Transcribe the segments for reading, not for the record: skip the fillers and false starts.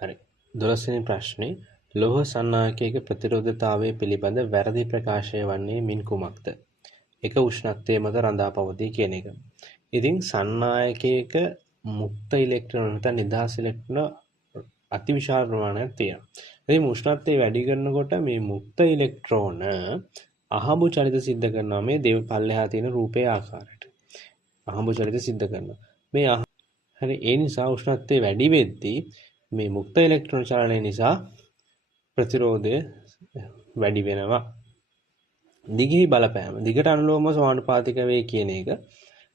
හරි. 12 වෙනි ප්‍රශ්නේ ලෝහ සන්නායකයක ප්‍රතිරෝධතාවය පිළිබඳ වැරදි ප්‍රකාශය වන්නේ මින් කුමක්ද? එක උෂ්ණත්වයේ මත රඳා පවතී කියන එක. ඉතින් සන්නායකයක මුක්ත ඉලෙක්ට්‍රෝන නැත්නම් නිදහස් ඉලෙක්ට්‍රෝන අතිවිශාල ප්‍රමාණයක් තියෙනවා. ඉතින් උෂ්ණත්වය වැඩි කරනකොට මේ මුක්ත ඉලෙක්ට්‍රෝන අහඹු චලිත සිද්ධ කරනවා මේ දේව පල්ලෙහා තියෙන රූපයේ ආකාරයට. අහඹු චලිත සිද්ධ කරනවා. මේ හරි ඒ නිසා උෂ්ණත්වය වැඩි වෙද්දී මේ මුක්ත ඉලෙක්ට්‍රෝන චලනය නිසා ප්‍රතිරෝධය වැඩි වෙනවා. දිගෙහි බලපෑම. දිගට අනුලෝම සමානුපාතික වේ කියන එක.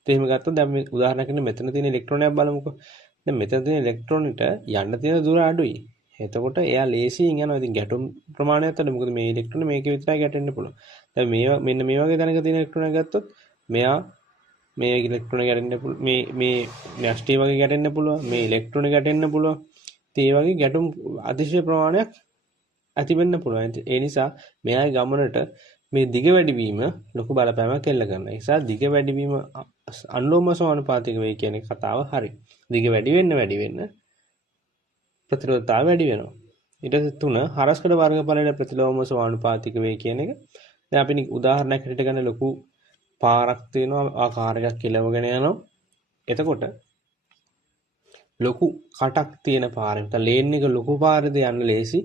එහෙම ගත්තොත් දැන් මේ උදාහරණයකට මෙතන තියෙන ඉලෙක්ට්‍රෝනයක් බලමුකෝ. දැන් මෙතන තියෙන ඉලෙක්ට්‍රෝනෙට යන්න තියෙන දුර අඩුයි. එතකොට එයා ලේසියෙන් යනවා. ඉතින් ගැටුම් ප්‍රමාණයත් අඩුයි. මොකද මේ ඉලෙක්ට්‍රෝන මේකේ විතරයි ගැටෙන්න පුළුවන්. දැන් මේවා මෙන්න මේ වගේ තැනක තියෙන ඉලෙක්ට්‍රෝනයක් ගත්තොත් මෙයා මේ ඉලෙක්ට්‍රෝන ගැටෙන්න පුළුවන්. මේ නැස්ටි වගේ ගැටෙන්න පුළුවන්. මේ ඉලෙක්ට්‍රෝන ගැටෙන්න පුළුවන්. ඒ වගේ ගැටුම් අතිශය ප්‍රමාණයක් ඇති වෙන්න පුළුවන්. ඒ නිසා මෙයාගේ ගමනට මේ දිග වැඩිවීම ලොකු බලපෑමක් එල්ල කරනවා. ඒ නිසා දිග වැඩිවීම අනුලෝම සමානුපාතික වේ කියන කතාව හරි. දිග වැඩි වෙන්න ප්‍රතිරෝධතාවය වැඩි වෙනවා. ඊට පස්සේ 3 හරස්කඩ වර්ගඵලයට ප්‍රතිලෝම සමානුපාතික වේ කියන එක. දැන් අපි උදාහරණයක් හැටියට ගන්න ලොකු පාරක් තියෙනවා ආකාරයක් කෙලවගෙන යනවා. එතකොට ලොකු කටක් තියෙන පාරේ නැත්නම් ලේන් එක ලොකු පාරේද යන්න ලේසි,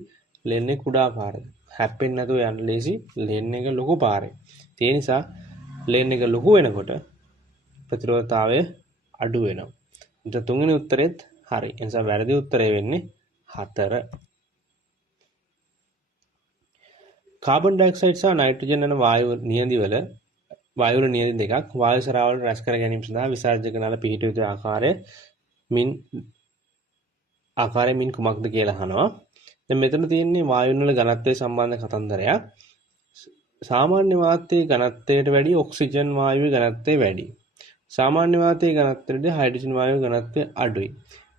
ලේන් එක කුඩා පාරේද? හැප්පෙන්නේ නැතුව යන්න ලේසි, ලේන් එක ලොකු පාරේ. ඒ නිසා ලේන් එක ලොකු වෙනකොට ප්‍රතිරෝධතාවය අඩු වෙනවා. ඊට තුන්වෙනි උත්තරෙත් හරි. ඒ නිසා වැරදි උත්තරය වෙන්නේ 4. කාබන් ඩයොක්සයිඩ් සහ නයිට්‍රජන් යන වායුවල නියඳි දෙකක් වායු සරාවල රැස් කර ගැනීම සඳහා විසර්ජක නල පිහිට යුතු ආකාරය මින් කුමක්ද කියලා අහනවා. දැන් මෙතන තියෙන්නේ වායුන් වල ඝනත්වය සම්බන්ධ කතන්දරයක්. සාමාන්‍ය වාතයේ ඝනත්වයට වැඩිය ඔක්සිජන් වායුවේ ඝනත්වය වැඩි. සාමාන්‍ය වාතයේ ඝනත්වයට වඩා හයිඩ්‍රජන් වායුවේ ඝනත්වය අඩුයි.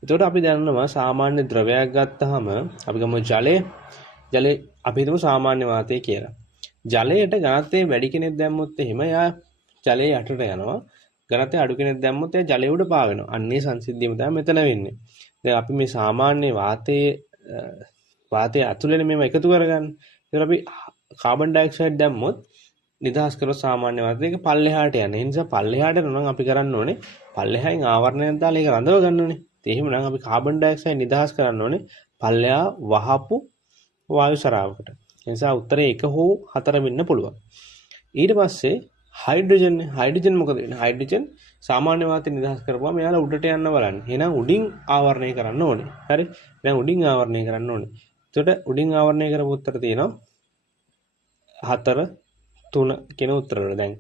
එතකොට අපි දන්නවා සාමාන්‍ය ද්‍රවයක් ගත්තාම අපි ගමු ජලය අපි හිතමු සාමාන්‍ය වාතය කියලා. ජලයට ඝනත්වය වැඩි කෙනෙක් දැම්මොත් එහෙම එයා ජලයේ යටට යනවා. ඝනත්වය අඩු කෙනෙක් දැම්මොත් එයා ජලයේ උඩ පාවෙනවා. අන්නේ සංසිද්ධියම තමයි මෙතන වෙන්නේ. දැන් අපි මේ සාමාන්‍ය වාතයේ ඇතුළේනේ මේව එකතු කරගන්නේ. ඒතර අපි කාබන් ඩයොක්සයිඩ් දැම්මොත් නිදහස් කරලා සාමාන්‍ය වාතයක පල්ලෙහාට යන. ඒ නිසා පල්ලෙහාට යනවා නම් අපි කරන්න ඕනේ පල්ලෙහායින් ආවරණයක් දාලා ඒක රඳව ගන්න ඕනේ. ඒ එහෙමනම් අපි කාබන් ඩයොක්සයිඩ් නිදහස් කරන්න ඕනේ පල්ලෙහා වහපු වායු සරාවකට. ඒ නිසා උත්තරේ 1 හෝ 4 වෙන්න පුළුවන්. ඊට පස්සේ හයිඩ්‍රජන් මොකද වෙන්නේ? හයිඩ්‍රජන් සාමාන්‍ය වාතය නිදහස් කරපුවාම එයාලා උඩට යන්න බලන්නේ. එහෙනම් උඩින් ආවරණය කරන්න ඕනේ. හරි? දැන් උඩින් ආවරණය කරන්න ඕනේ. එතකොට උඩින් ආවරණය කරපු උත්තර තියෙනවා 4 3 කියන උත්තර වල. දැන්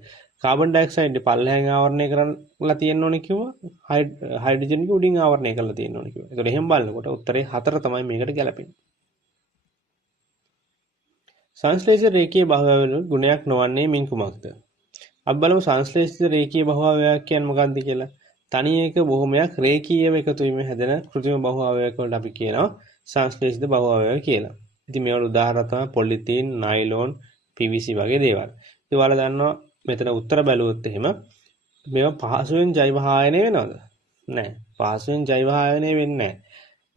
කාබන් ඩයොක්සයිඩ් පල්ලෙහාන් ආවරණය කරලා තියෙන්න ඕනේ කිව්වා. හයිඩ්‍රජන් එක උඩින් ආවරණය කරලා තියෙන්න ඕනේ කිව්වා. එතකොට එහෙම බලනකොට උත්තරේ 4 තමයි මේකට ගැලපෙන්නේ. සංශ්ලේෂිත රේඛීය බහුවවල ගුණයක් නොවන්නේ මින් කුමක්ද? අපි බලමු සංශ්ලේෂිත රේඛීය බහුවවයක් කියන්නේ මොකක්ද කියලා. තනි එක බොහොමයක් රේඛීයව එකතු වීමෙන් හැදෙන කෘත්‍රිම බහුවවයක් වලට අපි කියනවා සංශ්ලේෂිත බහුවවය කියලා. ඉතින් මේවල උදාහරණ තමයි පොලිතීන්, නයිලෝන්, PVC වගේ දේවල්. ඉතින් ඔයාලා දන්නවා මෙතන උත්තර බැලුවොත් එහෙම මේවා පහසුවෙන් ජෛව ආයනය වෙනවද? නැහැ. පහසුවෙන් ජෛව ආයනය වෙන්නේ නැහැ.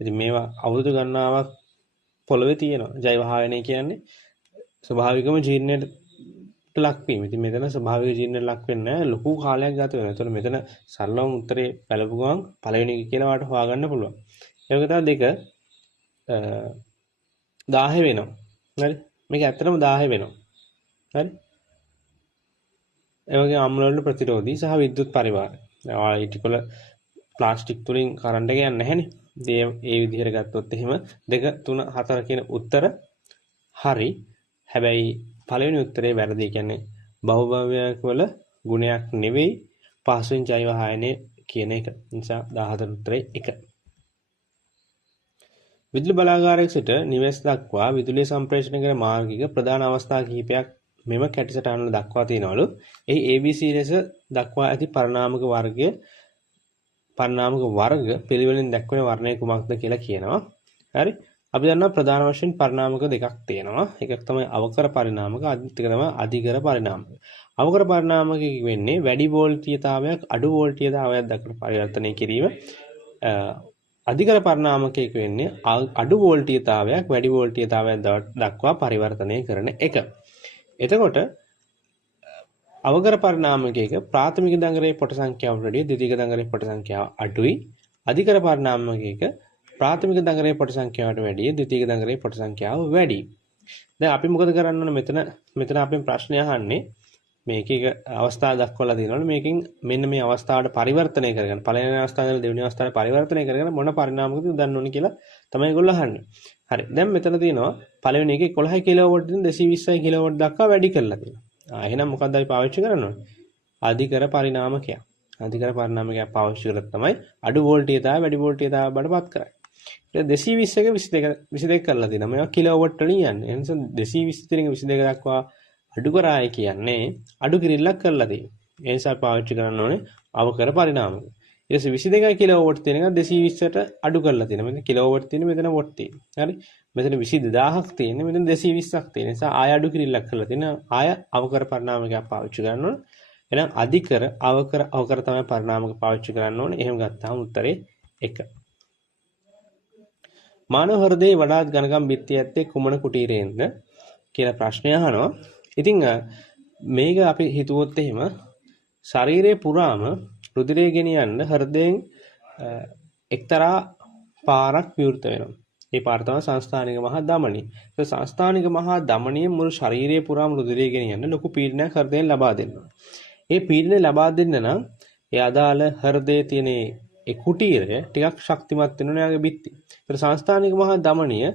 ඉතින් මේවා අවුරුදු ගණනාවක් පොළවේ තියෙනවා. ජෛව ආයනය කියන්නේ ස්වභාවිකම ජීර්ණයට ලක්වීම. ඉතින් මෙතන ස්වභාවික ජීර්ණයට ලක් වෙන්නේ නැහැ. ලොකු කාලයක් ගත වෙනවා. ඒතකොට මෙතන සරලවම උත්තරේ බලපු ගමන් පළවෙනි එක කියලා වාට හොයාගන්න පුළුවන්. ඒ වගේ තමයි 10 වෙනවා. හරි? මේක ඇත්තටම 10 වෙනවා. හරි? ඒ වගේ අම්ල වලට ප්‍රතිරෝධී සහ විද්‍යුත් පරිවාරය. දැන් ඊටිකොල ප්ලාස්ටික් තුලින් කරන්ට් එක යන්නේ නැහැනේ. ඒ විදිහට ගත්තොත් එහෙම 2 3 4 කියන උත්තර හරි. හැබැයි පළවෙනි උත්තරේ වැරදි. කියන්නේ බහුභාවයක් වල ගුණයක් නෙවෙයි පහසුවෙන් ජෛව ආයනය කියන එක. නිසා 14 උත්තරේ 1. විදුලි බලාගාරයක සිට නිවෙස් දක්වා විදුලිය සම්ප්‍රේෂණය කරන මාර්ගික ප්‍රධාන අවස්ථා කිහිපයක් මෙම කැටිසටහන වල දක්වා තියෙනවලු. එහි ABC ලෙස දක්වා ඇති පරිණාමක වර්ග පිළිවෙලින් දැක්වෙන වර්ණය කුමක්ද කියලා කියනවා. හරි? අපි දන්නවා ප්‍රධාන වශයෙන් පරිණාමක දෙකක් තියෙනවා. එකක් තමයි අවකර පරිණාමක, අනිත් එක තමයි අධිකර පරිණාමක. අවකර පරිණාමක වෙන්නේ වැඩි වෝල්ටීයතාවයක් අඩු වෝල්ටීයතාවයක් දක්වන පරිවර්තනය කිරීම අධිකර පරිණාමකයක වෙන්නේ අඩු වෝල්ටීයතාවයක් වැඩි වෝල්ටීයතාවයක් දක්වා පරිවර්තනය කරන එක. එතකොට අවකර පරිණාමකයක ප්‍රාථමික දඟලේ පොට සංඛ්‍යාවට වඩා ද්විතීයික දඟලේ පොට සංඛ්‍යාව අඩුයි. අධිකර පරිණාමකයක ප්‍රාථමික දඟලේ පොට සංඛ්‍යාවට වැඩිය ද්විතීයික දඟලේ පොට සංඛ්‍යාව වැඩි. දැන් අපි මොකද කරන්න ඕන මෙතන අපෙන් ප්‍රශ්නය අහන්නේ මේක එක අවස්ථා දක්වලා තියෙනවනේ මේකෙන් මෙන්න මේ අවස්ථාවට පරිවර්තනය කරගන්න පළවෙනි අවස්ථාව ඉඳලා දෙවෙනි අවස්ථාවට පරිවර්තනය කරගෙන මොන පරිණාමයකද දන්න ඕනේ කියලා තමයි ඒගොල්ලෝ අහන්නේ. හරි. දැන් මෙතන තියෙනවා පළවෙනි එකේ 11 කිලෝවෝල්ට් ඉඳන් 220 කිලෝවෝල්ට් දක්වා වැඩි කරලා තියෙනවා. එහෙනම් මොකක්ද අපි පාවිච්චි කරන්න ඕනේ? අධිකර පරිණාමකයක්. අධිකර පරිණාමකයක් පාවිච්චි කරලා තමයි අඩු වෝල්ටීයතාව වැඩි වෝල්ටීයතාව බඩපත් කරන්නේ. ඒක 220 එක 22 කරලා තියෙනවා. මේවා කිලෝවෝට් වලින් යන්නේ. ඒ නිසා 220 22 දක්වා අඩු කරාය කියන්නේ අඩු කිරිල්ලක් කරලා තියෙනවා. ඒ නිසා පාවිච්චි කරන්න ඕනේ අවකර පරිණාමක. ඊට පස්සේ 22 කිලෝවෝට් තියෙන එක 220ට අඩු කරලා තියෙනවා. මෙතන කිලෝවෝට් තියෙන මෙතන වොට් තියෙනවා. හරි. මෙතන 22000ක් තියෙන්නේ මෙතන 220ක් තියෙන නිසා ආය අඩු කිරිල්ලක් කරලා තියෙනවා. ආය අවකර පරිණාමකයක් පාවිච්චි කරන්න ඕනේ. එහෙනම් අධිකර අවකර තමයි පරිණාමක පාවිච්චි කරන්න ඕනේ. එහෙම ගත්තාම උත්තරේ 1. මානව හෘදයේ වඩාත් ඝනකම් බිත්තිය ඇත්තේ කුමන කුටීරයෙන්ද කියලා ප්‍රශ්නය අහනවා. ඉතින් මේක අපි හිතුවොත් එහෙම ශරීරයේ පුරාම රුධිරය ගෙනියන්න හෘදයෙන් එක්තරා පාරක් විවෘත වෙනවා. ඒ පාර තමයි සංස්ථානික මහා ධමනිය. ඒ සංස්ථානික මහා ධමනිය මුළු ශරීරයේ පුරාම රුධිරය ගෙනියන්න ලොකු පීඩනයක් හෘදයෙන් ලබා දෙනවා. ඒ පීඩනය ලබා දෙන්න නම් ඒ අදාළ හෘදයේ තියෙන ඒ කුටීරය ටිකක් ශක්තිමත් වෙනවා යාගේ බිත්ති. ඒ සංස්ථානික මහා ධමනිය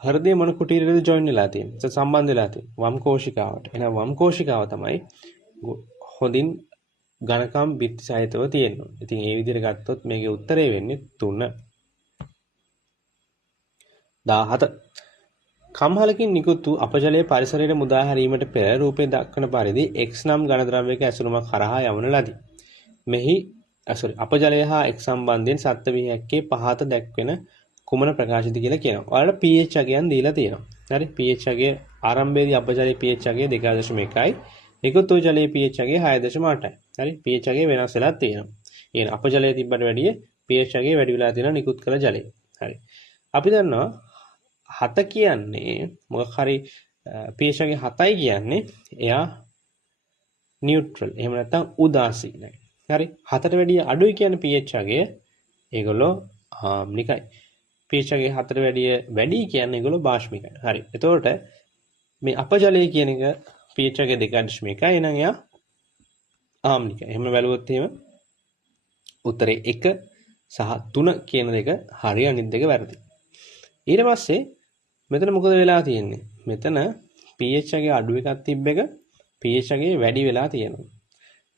හෘදයේ මොන කුටීරයකද ජොයින් වෙලා තියෙන්නේ? සම්බන්ධ වෙලා තියෙන්නේ වම් කෝෂිකාවට. එහෙනම් වම් කෝෂිකාව තමයි හොඳින් ඝනකම් බිත්ති සහිතව තියෙනවා. ඉතින් ඒ විදිහට ගත්තොත් මේකේ උත්තරේ වෙන්නේ 3. 17. කම්හලකින් නිකුත් වූ අපජලයේ පරිසරයට මුදා හැරීමට පෙර රූපේ දක්වන පරිදි X නම් ඝන ද්‍රව්‍යයක ඇසුරුමක් කරහා යවන ලදී. මෙහි අපජලය හා X සම්බන්ධයෙන් සත්ත්ව විහයක්කේ පහත දැක්වෙන කුමන ප්‍රකාශිත කියලා කියනවා. ඔයාලට pH අගයන් දීලා තියෙනවා. හරි pH අගය ආරම්භයේදී අපජලයේ pH අගය 2.1යි. නිකුත් වූ ජලයේ pH අගය 6.8යි. හරි pH අගය වෙනස් වෙලා තියෙනවා. එහෙනම් අපජලයේ තිබ්බට වැඩිය pH අගය වැඩි වෙලා තියෙනවා නිකුත් කළ ජලයේ. හරි. අපි දන්නවා 7 කියන්නේ මොකක් හරි pH අගය 7යි කියන්නේ එයා නියුට්‍රල්. එහෙම නැත්නම් උදාසීනයි. හරි 7ට වැඩිය අඩුයි කියන්නේ pH අගය ඒගොල්ලෝ ආම්ලිකයි. pH අගය 4ට වැඩිය වැඩි කියන්නේ ඒගොල්ලෝ බාෂ්මිකයි. හරි. එතකොට මේ අපජලය කියන එක pH අගය 2.1යි එහෙනම් එයා ආම්ලිකයි. එහෙම බැලුවොත් එහෙම උත්තරේ 1 සහ 3 කියන දෙක හරි අනිත් දෙක වැරදි. ඊට පස්සේ මෙතන මොකද වෙලා තියෙන්නේ? මෙතන pH අගය අඩු එකක් තිබ්බ එක pH අගය වැඩි වෙලා තියෙනවා.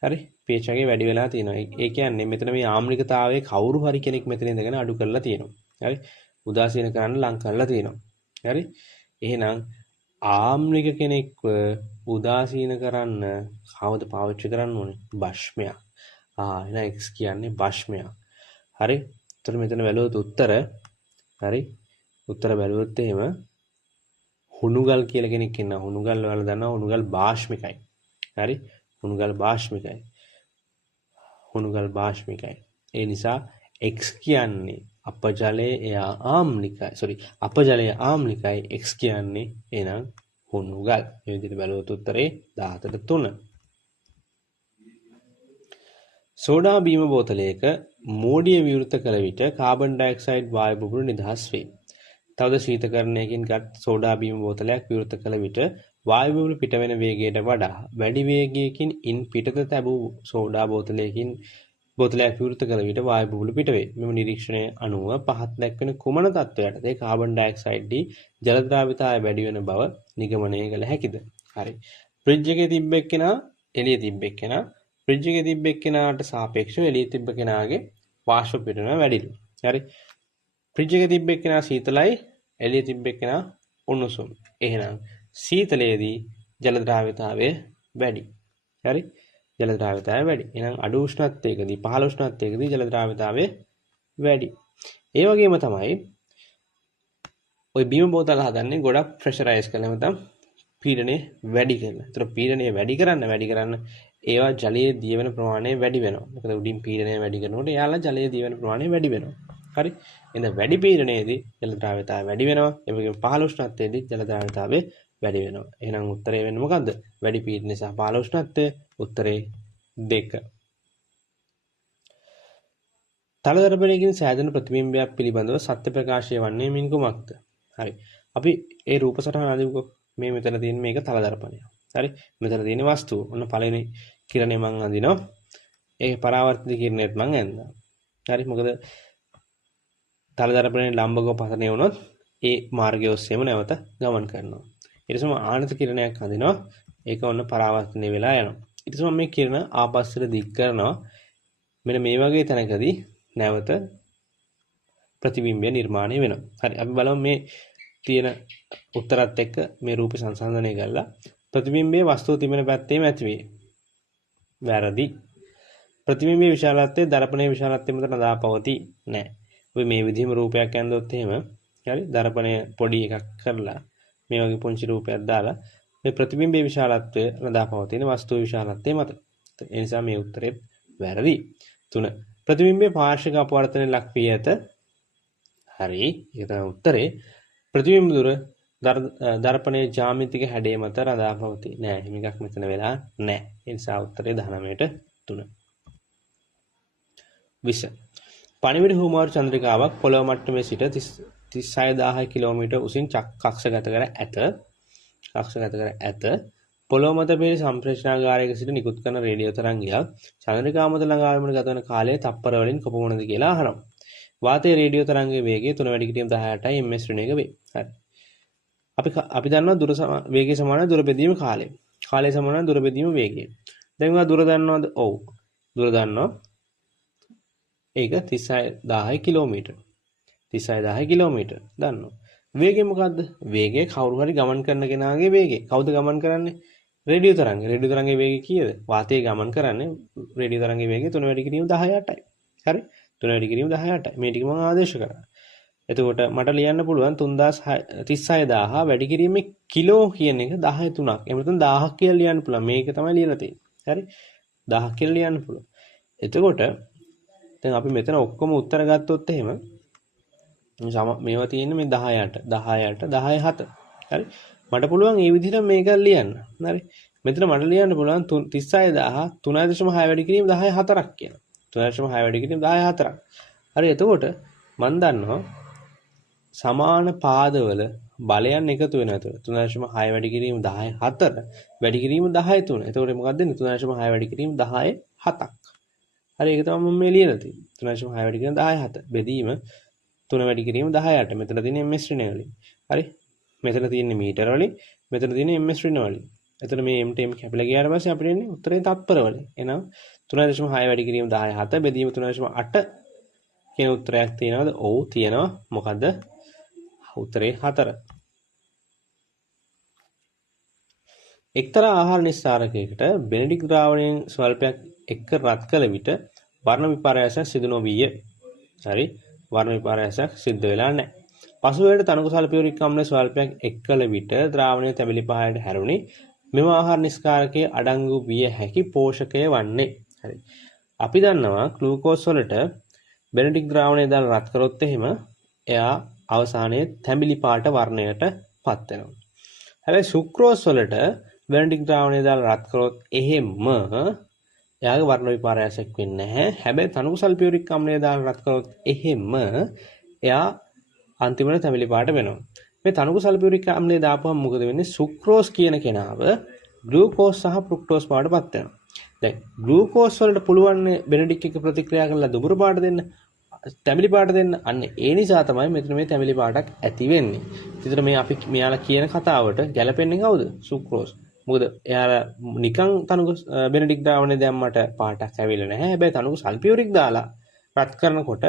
හරි pH අගය වැඩි වෙලා තියෙනවා. ඒ කියන්නේ මෙතන මේ ආම්ලිකතාවයේ කවුරු හරි කෙනෙක් මෙතන ඉඳගෙන අඩු කරලා තියෙනවා. හරි උදාසීන කරන්න ලං කරලා තියෙනවා. හරි එහෙනම් ආම්ලික කෙනෙක්ව උදාසීන කරන්න කවුද පාවිච්චි කරන්න ඕනේ? බෂ්මයක්. එහෙනම් X කියන්නේ බෂ්මයක්. හරි එතකොට මෙතන බැලුවොත් හරි උත්තර බැලුවොත් එහෙම හුණුගල් කියලා කෙනෙක් ඉන්නවා. හුණුගල් වල දන්නවා හුණුගල් බාෂ්මිකයි. හරි හුණුගල් බාෂ්මිකයි. හුණුගල් බාෂ්මිකයි. ඒ නිසා X කියන්නේ අපජලයේ එයා ආම්ලිකයි. අපජලයේ ආම්ලිකයි X කියන්නේ එහෙනම් හුණුගල්. මේ විදිහට බැලුවොත් උත්තරේ 17ට 3. සෝඩා බීම බෝතලයක මෝඩිය විවෘත කළ විට කාබන් ඩයොක්සයිඩ් වායු බුබුළු නිදහස් වේ. තවද ශීතකරණයකින් ගත් සෝඩා බීම බෝතලයක් විවෘත කළ විට වායු බුබුළු පිටවෙන වේගයට වඩා වැඩි වේගයකින් ඉන් පිටත තැබූ සෝඩා බෝතලයක් විවෘත කළ විට වායු බුබුළු පිටවේ. මෙම නිරීක්ෂණය අනුව පහත් දැක්වෙන කුමන තත්ත්වයටද කාබන් ඩයොක්සයිඩ් ජල ද්‍රාවිතාවය වැඩි වෙන බව නිගමනය කළ හැකිද? හරි. ෆ්‍රිජ් එකේ තිබ්බ එක්කෙනා එළියේ තිබ්බ එක්කෙනා ෆ්‍රිජ් එකේ තිබ්බ එක්කෙනාට සාපේක්ෂව එළියේ තිබ්බ කෙනාගේ වාෂ්ප පීඩනය වැඩිලු. හරි. ෆ්‍රිජ් එකේ තිබ්බ එක්කෙනා සීතලයි එළියේ තිබ්බ එක්කෙනා උණුසුම්. එහෙනම් සීතලයේදී ජල ද්‍රාවිතාවය වැඩි. හරි. ජල ද්‍රාවිතාවය වැඩි. එහෙනම් අඩු උෂ්ණත්වයකදී පහළ උෂ්ණත්වයකදී ජල ද්‍රාවිතාවය වැඩි. ඒ වගේම තමයි ওই බීම බෝතල හදන්නේ ගොඩක් ප්‍රෙෂරයිස් කරලා නැත්නම් පීඩනය වැඩි කරලා. ඒතර පීඩනය වැඩි කරන්න ඒවා ජලයේ දිය වෙන ප්‍රමාණය වැඩි වෙනවා. මොකද උඩින් පීඩනය වැඩි කරනකොට එයාලා ජලයේ දිය වෙන ප්‍රමාණය වැඩි වෙනවා. හරි. එහෙනම් වැඩි පීඩනයේදී ජල ද්‍රාව්‍යතාවය වැඩි වෙනවා. ඒ වගේම පහළ උෂ්ණත්වයේදී ජල ද්‍රාව්‍යතාවය වැඩි වෙනවා. එහෙනම් උත්තරේ වෙන්නේ මොකද්ද? වැඩි පීඩනය සහ පහළ උෂ්ණත්වය. උත්තරේ 2. තල දර්පණයකින් සෑදෙන ප්‍රතිබිම්බයක් පිළිබඳව සත්‍ය ප්‍රකාශය වන්නේ මින් කුමක්ද? හරි. අපි ඒ රූප සටහන අඳිමුකෝ. මේ මෙතන තියෙන මේක තල දර්පණය. හරි. මෙතන තියෙන වස්තුව. ඔන්න පළවෙනි කිරණය මං අඳිනවා. ඒ පරාවර්තිත කිරණයත් මං ඇඳලා. හරි. මොකද තල දර්පණයේ ලම්බකව පතනය වුණොත් ඒ මාර්ගය ඔස්සේම නැවත ගමන් කරනවා. ඊට පස්සේ ආනත කිරණයක් අඳිනවා. ඒක ඔන්න පරාවර්තනය වෙලා යනවා. ඊට පස්සේ මේ කිරණ ආපස්සට දික් කරනවා. මෙන්න මේ වගේ තැනකදී නැවත ප්‍රතිබිම්බය නිර්මාණය වෙනවා. හරි. අපි බලමු මේ තියෙන උත්තරත් එක්ක මේ රූප සංසන්දනය කරලා ප්‍රතිබිම්බයේ වස්තුව තිබෙන පැත්තේම ඇති වේ. වැරදි. ප්‍රතිබිම්බයේ විශාලත්වය දර්පණයේ විශාලත්වය මත නදා පවතී. නෑ. ඔය මේ විදිහම රූපයක් ඇඳුවොත් එහෙම හරි දර්පණය පොඩි එකක් කරලා මේ වගේ පුංචි රූපයක් දාලා මේ ප්‍රතිබිම්බයේ විශාලත්වය නදා පවතින වස්තුවේ විශාලත්වය මත. ඒ නිසා මේ උත්තරේ වැරදි. 3. ප්‍රතිබිම්බයේ පාර්ශ්වික අපවර්තනයේ ලක් වී ඇත. හරි. ඒක තමයි උත්තරේ. ප්‍රතිබිම්බ දුර දර්පණයේ ජ්‍යාමිතික හැඩය මත රඳා පවතී. නෑ එහෙම එකක් මෙතන වෙලා නෑ. ඒ නිසා උත්තරේ 19ට 3. 20. පණිවිඩ හුවමාරු චන්ද්‍රිකාවක් පොළොව මට්ටමේ සිට 36000 කිලෝමීටර් උසින් කක්ෂගත කර ඇත. පොළොව මත පිහිටි සම්ප්‍රේෂණාගාරයක සිට නිකුත් කරන රේඩියෝ තරංගයක් චන්ද්‍රිකාව මත ළඟා වීමට ගත වන කාලය තප්පර වලින් කොපමණද කියලා අහනවා. වාතයේ රේඩියෝ තරංගයේ වේගය 3 වැඩි කිරීම 18යි ms ශ්‍රේණියක වේ. හරි. අපි දන්නවා දුර වේගය සමාන දුර බෙදීම කාලය. කාලය සමාන දුර බෙදීම වේගය. දැන් ඔයා දුර දන්නවද? ඔව්. දුර දන්නවා. ඒක 36000 කිලෝමීටර්. 36000 කිලෝමීටර් දන්නවා. වේගය මොකද්ද? වේගය කවුරු හරි ගමන් කරන කෙනාගේ වේගය. කවුද ගමන් කරන්නේ? රේඩියෝ තරංගය. රේඩියෝ තරංගයේ වේගය කීයද? වාතයේ ගමන් කරන්නේ රේඩියෝ තරංගයේ වේගය 3 වැඩි කිරීම 18යි. හරි? 3 වැඩි කිරීම 18යි. මේ ටික මම ආදේශ කරා. එතකොට මට ලියන්න පුළුවන් 36000 වැඩි කිරීමේ කිලෝ කියන එක 10 3ක්. එහෙම නැත්නම් 1000ක් කියලා ලියන්න පුළුවන්. මේක තමයි ලියලා තියෙන්නේ. හරි? 1000ක් කියලා ලියන්න පුළුවන්. එතකොට දැන් අපි මෙතන ඔක්කොම උත්තර ගත්තොත් එහෙම මේවා තියෙන්නේ මේ 10ට 10ට 10 7. හරි? මට පුළුවන් මේ විදිහට මේක ලියන්න. හරි? මෙතන මට ලියන්න පුළුවන් 36000 3.6 වැඩි කිරීම 10 4ක් කියලා. 3.6 වැඩි කිරීම 10 4ක්. හරි එතකොට මම දන්නවා සමාන පාදවල බලයන් එකතු වෙන අතර 3.6 වැඩි කිරීම 10 4 වැඩි කිරීම 10 3. එතකොට මොකක්ද වෙන්නේ? 3.6 වැඩි කිරීම 10 7ක්. හරි ඒක තමයි මම මේ ලියලා තියෙන්නේ. 3.6 වැඩි කිරීම 10 7 බෙදීම 3 වැඩි කිරීම 18. මෙතන තියෙන්නේ ms ශ්‍රේණිය වලින්. හරි? මෙතන තියෙන්නේ මීටර වලින්, මෙතන තියෙන්නේ ms ශ්‍රේණිය වලින්. එතන මේ m m කැපිලා ගියාට පස්සේ අපිට එන්නේ උත්තරේ තත්පර වලින්. එහෙනම් 3.6 වැඩි කිරීම 10 7 බෙදීම 3.8 කියන උත්තරයක් තියෙනවද? ඔව් තියෙනවා. මොකද්ද? උත්තරේ 4. එක්තරා ආහාර නිස්සාරකයකට බෙනඩික් ද්‍රාවණයෙන් ස්වල්පයක් එක්ක රත් කළ විට වර්ණ විපර්යාසයක් සිදු නොවිය. හරි? වර්ණ විපර්යාසයක් සිද්ධ වෙලා නැහැ. පසුවේට තනකො සල්ෆියුරික් අම්ල ස්වල්පයක් එක්කල විට ද්‍රාවණය තැඹිලි පහයට හැරුණි. මෙම ආහාර නිස්කාරකයේ අඩංගු විය හැකි පෝෂකය වන්නේ. හරි. අපි දන්නවා ග්ලූකෝස් වලට බෙනඩික් ද්‍රාවණය දාලා රත් කරොත් එහෙම එයා අවසානයේ තැඹිලි පාට වර්ණයට පත් වෙනවා. හැබැයි සුක්‍රෝස් වලට බෙනඩික් ද්‍රාවණය දාලා රත් කරොත් එහෙම එයාගේ වර්ණ විපර්යාසයක් වෙන්නේ නැහැ. හැබැයි තනකො සල්ෆියුරික් අම්ලය දාලා රත් කරොත් එහෙම එයා අන්තිමට තැඹිලි පාට වෙනවා. මේ තනකො සල්ෆියුරික් අම්ලය දාපුවම මොකද වෙන්නේ? සුක්‍රෝස් කියන කෙනාව ග්ලූකෝස් සහ ෆ්‍රුක්ටෝස් පාටපත් වෙනවා. දැන් ග්ලූකෝස් වලට පුළුවන් බෙනඩික් එක ප්‍රතික්‍රියා කරලා දුඹුරු පාට දෙන්න, තැඹිලි පාට දෙන්න. අන්න ඒ නිසා තමයි මෙතන මේ තැඹිලි පාටක් ඇති වෙන්නේ. ඉතින් මේ අපි මෙයාලා කියන කතාවට ගැලපෙන්නේ කවුද? සුක්‍රෝස්. මොකද එයාලා නිකන් තනකො බෙනඩික් ද්‍රාවණය දැම්මට පාටක් ඇවිල්ලා නැහැ. හැබැයි තනකො සල්ෆියුරික් දාලා රත් කරනකොට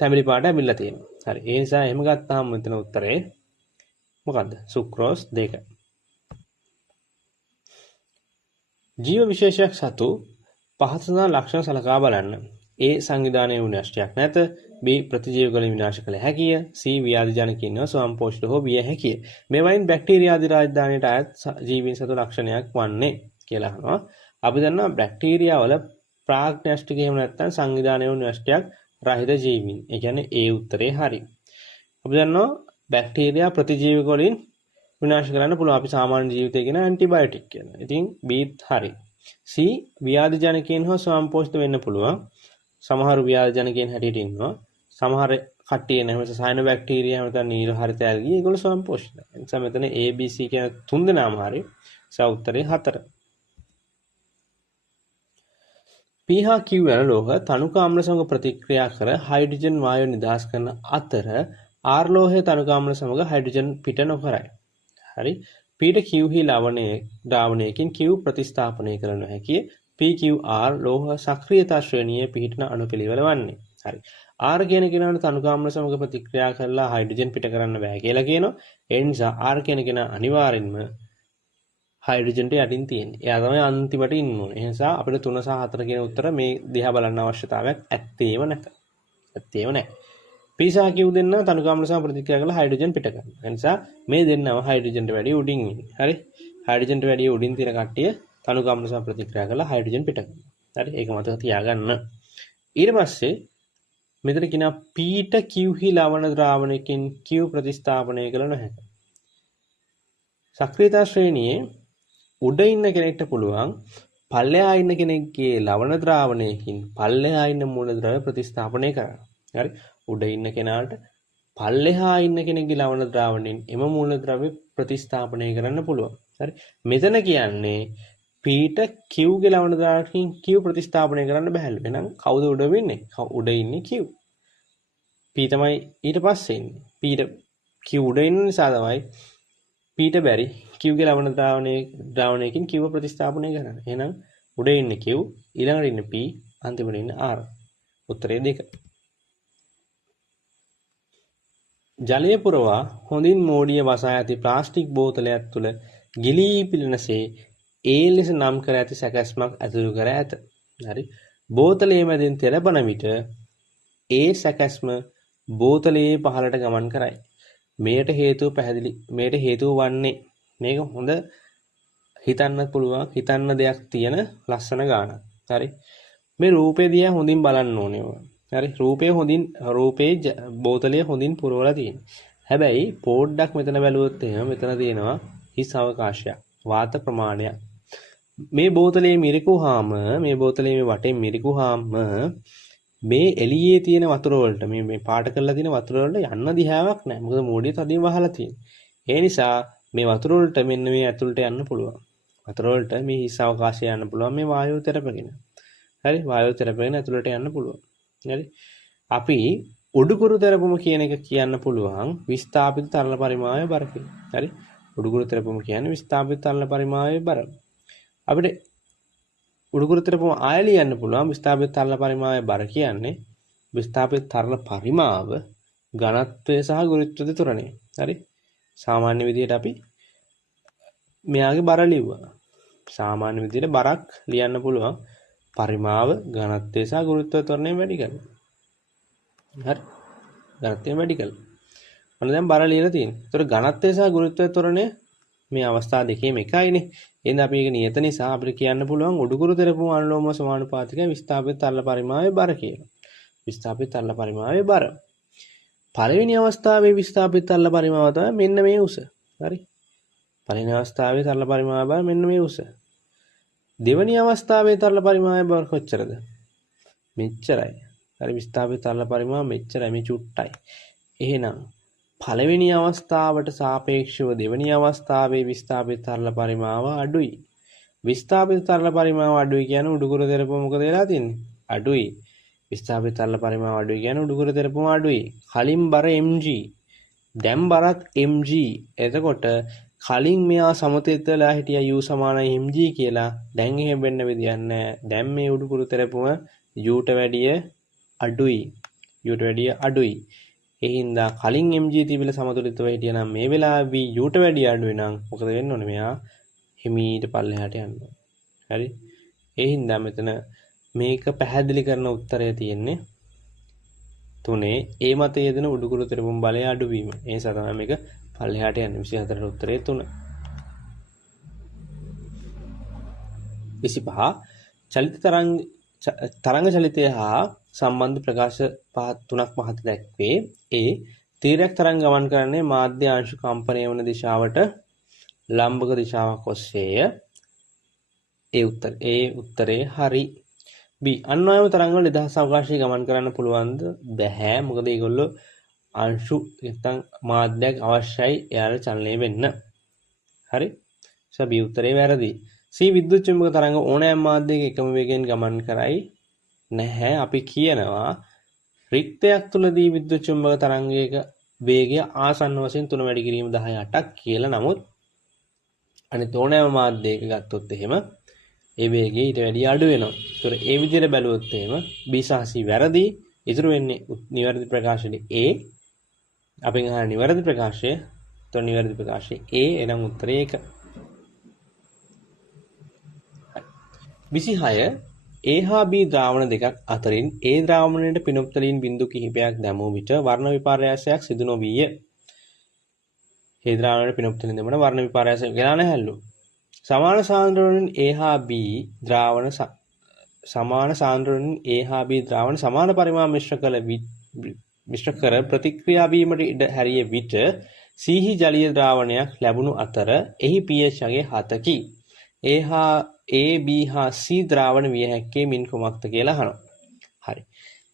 තැඹිලි පාට ඇවිල්ලා තියෙනවා. හරි. ඒ නිසා එහෙම ගත්තාම මෙතන උත්තරේ මොකද්ද? සුක්‍රෝස් 2. ජීව විශේෂයක් සතු පහත සඳහන් ලක්ෂණ සලකා බලන්න. A සංවිධානයේ විනාශයක් නැත. B ප්‍රතිජීව වලින් විනාශ කළ හැකිය. C ව්‍යාධි ජනකීන්ව ස්වයංපෝෂිත හෝ විය හැකිය. මේවායින් බැක්ටීරියා ආදී රාජධානියට අයත් ජීවීන් සතු ලක්ෂණයක් වන්නේ කියලා අහනවා. අපි දන්නවා බැක්ටීරියා වල ප්‍රාග්නැස්ටික් එහෙම නැත්නම් සංවිධානයේ විනාශයක් රහිත ජීවීන්. ඒ කියන්නේ ඒ උත්තරේ හරි. අපි දන්නවා බැක්ටීරියා ප්‍රතිජීවක වලින් විනාශ කරන්න පුළුවන්. අපි සාමාන්‍ය ජීවිතය කියන ඇන්ටිබයොටික් කියනවා. ඉතින් Bත් හරි. C ව්‍යාධි ජනකයන් හෝ ස්වයංපෝෂිත වෙන්න පුළුවන්. සමහර ව්‍යාධි ජනකයන් හැටියට ඉන්නවා. සමහර කට්ටිය නැමෙත සයන බැක්ටීරියා නැත්නම් නීල හරිත ඇල්ගී ඒගොල්ලෝ ස්වයංපෝෂිතයි. ඒ නිසා මෙතන A B C කියන තුන් දෙනාම හරි. ඒ උත්තරේ 4. P හා Q යන ලෝහ තනුක අම්ල සමග ප්‍රතික්‍රියා කර හයිඩ්‍රජන් වායුව නිදහස් කරන අතර R ලෝහයේ තනුක අම්ල සමග හයිඩ්‍රජන් පිට නොකරයි. හරි. Pට Q හි ද්‍රාවණයකින් Q ප්‍රතිස්ථාපනය කළ නොහැකිය. PQR ලෝහ සක්‍රියතා ශ්‍රේණියේ පිහිටන අණුපිළිවෙල වන්නේ. හරි. R කියන කෙනාට තනුක අම්ල සමග ප්‍රතික්‍රියා කරලා හයිඩ්‍රජන් පිට කරන්න බෑ කියලා කියනවා. ඒ නිසා R කියන කෙනා අනිවාර්යෙන්ම හයිඩ්‍රජන්ට යටින් තියෙන්නේ. එයා තමයි අන්තිමට ඉන්න ඕනේ. ඒ නිසා අපිට 3 සහ 4 කියන උත්තර මේ දිහා බලන්න අවශ්‍යතාවයක් ඇත්තේම නැත. ඇත්තේම නැහැ. P සහ Q දෙන්න තනුක අම්ල සමග ප්‍රතික්‍රියා කරලා හයිඩ්‍රජන් පිට කරනවා. ඒ නිසා මේ දෙන්නම හයිඩ්‍රජන්ට වැඩිය උඩින් ඉන්නේ. හරි. හයිඩ්‍රජන්ට වැඩිය උඩින් තියෙන කට්ටිය තනුක අම්ල සමග ප්‍රතික්‍රියා කරලා හයිඩ්‍රජන් පිට කරනවා. හරි. ඒක මතක තියාගන්න. ඊට පස්සේ මෙතන කියනවා Pට Q හි ලවණ ද්‍රාවණයකින් Q ප්‍රතිස්ථාපනය කළ නොහැක. සක්‍රියතා ශ්‍රේණියේ උඩ ඉන්න කෙනෙක්ට පුළුවන් පල්ලෙහා ඉන්න කෙනෙක්ගේ ලවණ ද්‍රාවණයකින් පල්ලෙහා ඉන්න මූලද්‍රව්‍ය ප්‍රතිස්ථාපනය කරන්න. හරි. උඩ ඉන්න කෙනාට පල්ලෙහා ඉන්න කෙනෙක්ගේ ලවණ ද්‍රාවණයෙන් එම මූලද්‍රව්‍ය ප්‍රතිස්ථාපනය කරන්න පුළුවන්. හරි. මෙතන කියන්නේ Pට Q ගේ ලවණ ද්‍රාවණයකින් Q ප්‍රතිස්ථාපනය කරන්න බැහැලු. එහෙනම් කවුද උඩ වෙන්නේ? උඩ ඉන්නේ Q. P තමයි ඊට පස්සේ ඉන්නේ. Pට Q උඩ ඉන්න නිසා තමයි Pට බැරි Q ගේ ලවණ ද්‍රාවණයකින් Q ප්‍රතිස්ථාපනය කරන්න. එහෙනම් උඩ ඉන්නේ Q, ඊළඟට ඉන්නේ P, අන්තිමට ඉන්නේ R. උත්තරේ 2. ජලය පුරවා හොඳින් මෝඩිය වසා ඇති ප්ලාස්ටික් බෝතලයක් තුළ ගිලී පිළෙනසේ ඒ ලෙස නම් කර ඇති සැකැස්මක් ඇතුළු කර ඇත. හරි. බෝතලයේ මැදින් තෙරපන විට ඒ සැකැස්ම බෝතලයේ පහළට ගමන් කරයි. මෙයට හේතුව වන්නේ මේක හොඳ හිතන්න පුළුවන් හිතන්න දෙයක් තියෙන ලස්සන ගානක්. හරි. මේ රූපේ දිහා හොඳින් බලන්න ඕනේ. හරි. රූපේ බෝතලය හොඳින් පුරවලා තියෙනවා. හැබැයි පොඩ්ඩක් මෙතන බැලුවොත් එහෙම මෙතන තියෙනවා හිස් අවකාශයක්. වාත ප්‍රමාණයක්. මේ බෝතලයේ මිරිකුවාම මේ වටේ මිරිකුවාම මේ එළියේ තියෙන වතුර වලට මේ පාට කරලා තියෙන වතුර වලට යන්න දිහාවක් නැහැ. මොකද මෝඩිය තදින් වහලා තියෙනවා. ඒ නිසා මේ වතුර වලට මෙන්න මේ ඇතුළට යන්න පුළුවන්. වතුර වලට මේ හිස් අවකාශය යන්න පුළුවන් මේ වායුව තෙරපගෙන. හරි. වායුව තෙරපගෙන ඇතුළට යන්න පුළුවන්. හරි. අපි උඩුකුරු තෙරපුම කියන එක කියන්න පුළුවන් විස්ථාපිත තරල පරිමාණය බර කියලා. හරි. උඩුකුරු තෙරපුම කියන්නේ විස්ථාපිත තරල පරිමාණය බර. අපිට උඩුකුරු තෙරපුම ආයෙ ලියන්න පුළුවන් විස්ථාපිත තරල පරිමාණය බර කියන්නේ විස්ථාපිත තරල පරිමාව ඝනත්වය සහ ගුරුත්වය තුරණය. හරි. සාමාන්‍ය විදිහට අපි මෙයාගේ බර ලිව්වා. සාමාන්‍ය විදිහට බරක් ලියන්න පුළුවන් පරිමාව ඝනත්වය සහ ගුරුත්වය ත්වරණය වැඩි කරලා. හරි. ඝනත්වය වැඩි කරලා. ඔන්න දැන් බර ලියලා තියෙනවා. ඒතර ඝනත්වය සහ ගුරුත්වය ත්වරණය මේ අවස්ථා දෙකේම එකයිනේ. එහෙනම් අපි ඒක නියත නිසා අපිට කියන්න පුළුවන් උඩුකුරු තෙරපුම අනුලෝම සමානුපාතික විස්ථාපිත තරල පරිමාවේ බර කියලා. විස්ථාපිත තරල පරිමාවේ බර. පළවෙනි අවස්ථාවේ විස්ථාපිත තරල පරිමාව තමයි මෙන්න මේ උස. හරි. පළවෙනි අවස්ථාවේ තරල පරිමාව බර මෙන්න මේ උස. දෙවෙනි අවස්ථාවේ තරල පරිමාවය බර කොච්චරද? මෙච්චරයි. හරි. විස්ථාපිත තරල පරිමාව මෙච්චරයි. මේ චුට්ටයි. එහෙනම් පළවෙනි අවස්ථාවට සාපේක්ෂව දෙවෙනි අවස්ථාවේ විස්ථාපිත තරල පරිමාව අඩුයි. විස්ථාපිත තරල පරිමාව අඩුයි කියන්නේ උඩුකුරු තෙරපුම මොකද වෙලා තියෙන්නේ? අඩුයි. විස්ථාපිත තරල පරිමාව අඩුයි කියන්නේ උඩුකුරු තෙරපුම අඩුයි. කලින් බර mg. දැන් බරත් mg. එතකොට කලින් මෙයා සමතෙත් වෙලා හිටියා u සමානයි mg කියලා. දැන් එහෙම වෙන්න විදියක් නැහැ. දැන් මේ උඩුකුරු තෙරපුම u ට වැඩිය අඩුයි. u ට වැඩිය අඩුයි. ඒ හින්දා කලින් mg තිබිලා සමතුලිතව හිටියනම් මේ වෙලාවේ u ට වැඩිය අඩුයි නම් මොකද වෙන්න ඕනේ? මෙයා හිමීට පල්ලෙහාට යන්න ඕනේ. හරි. ඒ හින්දා මෙතන මේක පැහැදිලි කරන උත්තරය තියෙන්නේ 3 ඒ මත යෙදෙන උඩුකුරු තෙරපුම් බලය අඩුවීම. ඒ නිසා තමයි මේක පල්ලෙහාට යන්නේ. 24 උත්තරේ 3. 25 චලිත තරංග චලිතය හා සම්බන්ධ ප්‍රකාශ තුනක් පහත දැක්වේ. ඒ තීරයක් තරංග ගමන් කරන්නේ මාධ්‍ය අංශු කම්පණය වන දිශාවට ලම්බක දිශාවක් ඔස්සේය. ඒ උත්තරේ හරි. B අන්වයම තරංගවල නිදහස් අවකාශයේ ගමන් කරන්න පුළුවන්ද? බැහැ. මොකද ඒගොල්ලෝ අංශු නැත්නම් මාධ්‍යයක් අවශ්‍යයි එයාට චලනය වෙන්න. හරි. B උත්තරේ වැරදි. C විද්‍යුත් චුම්බක තරංග ඕනෑම මාධ්‍යයක එකම වේගයෙන් ගමන් කරයි නැහැ. අපි කියනවා රික්තයක් තුලදී විද්‍යුත් චුම්බක තරංගයක වේගය ආසන්න වශයෙන් 3 වැඩි කිරීම 10 8ක් කියලා. නමුත් අනිත් ඕනෑම මාධ්‍යයක ගත්තොත් එහෙම ඒ වේගය ඊට වැඩිය අඩු වෙනවා. ඒතර ඒ විදිහට බැලුවොත් එහෙම B සහ C වැරදි. ඉතුරු වෙන්නේ නිවැරදි ප්‍රකාශනේ A. අපෙන් අහන නිවැරදි ප්‍රකාශය. ඒතර නිවැරදි ප්‍රකාශය A. එනම් උත්තරේ 1. 26 A හා B ද්‍රාවණ දෙකක් අතරින් A ද්‍රාවණයට පිනොප්තලීන් බිඳු කිහිපයක් දැමූ විට වර්ණ විපර්යාසයක් සිදු නොවිය. A ද්‍රාවණයට පිනොප්තලීන් දෙමන වර්ණ විපර්යාසයක් වෙලා නැහැලු. සමාන සාන්ද්‍රණයෙන් A හා B ද්‍රාවණ සමාන පරිමාණ මිශ්‍ර කර ප්‍රතික්‍රියා වීමට ඉඩ හැරිය විට සීහි ජලීය ද්‍රාවණයක් ලැබුණු අතර එහි pH අගය 7කි. A B හා C ද්‍රාවණ විය හැක්කේ මින් කුමක්ද කියලා අහනවා. හරි.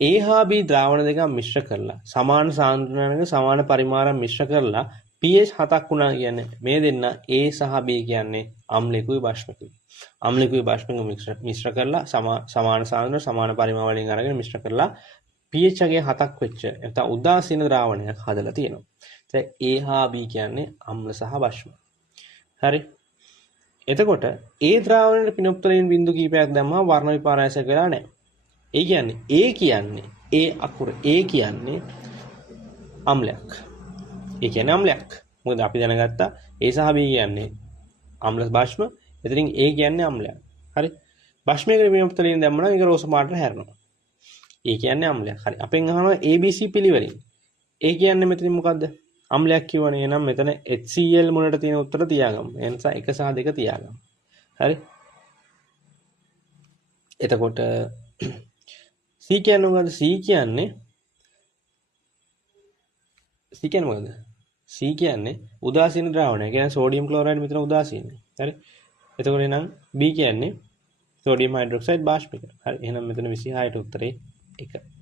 A හා B ද්‍රාවණ දෙක මිශ්‍ර කරලා සමාන සාන්ද්‍රණයක සමාන පරිමාණ මිශ්‍ර කරලා pH 7ක් වුණා කියන්නේ මේ දෙන්න A සහ B කියන්නේ අම්ලිකුයි බෂ්මිකුයි. අම්ලිකුයි බෂ්මිකුයි මිශ්‍ර කරලා සමාන සාන්ද්‍රණ සමාන පරිමාණ වලින් අරගෙන මිශ්‍ර කරලා pH අගය 7ක් වෙච්ච නැත්නම් උදාසීන ද්‍රාවණයක් හදලා තියෙනවා. දැන් A හා B කියන්නේ අම්ල සහ බෂ්ම. හරි. එතකොට A ද්‍රාවණයට පිනොප්තලීන් බිඳු කීපයක් දැම්මම වර්ණ විපර්යාසයක් වෙලා නැහැ. ඒ කියන්නේ A කියන්නේ A අකුර A කියන්නේ අම්ලයක්. ඒ කියන්නේ අම්ලයක්. මොකද අපි දැනගත්තා A සහ B කියන්නේ අම්ල බෂ්ම. එතනින් A කියන්නේ අම්ලයක්. හරි. බෂ්මයකට පිනොප්තලීන් දැම්මම ඒක රෝස පාටට හැරෙනවා. A කියන්නේ අම්ලයක්. හරි. අපෙන් අහනවා ABC පිළිවෙලින්. A කියන්නේ මෙතනින් මොකද්ද? අම්ලයක් කියවනේ. එහෙනම් මෙතන HCl මුලට තියෙන උත්තර තියාගමු. ඒ නිසා 1 සහ 2 තියාගමු. හරි. එතකොට C කියන්නේ මොකද්ද? C කියන්නේ මොකද්ද? C කියන්නේ උදාසීන ද්‍රාවණය. ඒ කියන්නේ සෝඩියම් ක්ලෝරයිඩ් මෙතන උදාසීනයි. හරි. එතකොට එහෙනම් B කියන්නේ සෝඩියම් හයිඩ්‍රොක්සයිඩ් බාෂ්පික. හරි. එහෙනම් මෙතන 26ට උත්තරේ 1.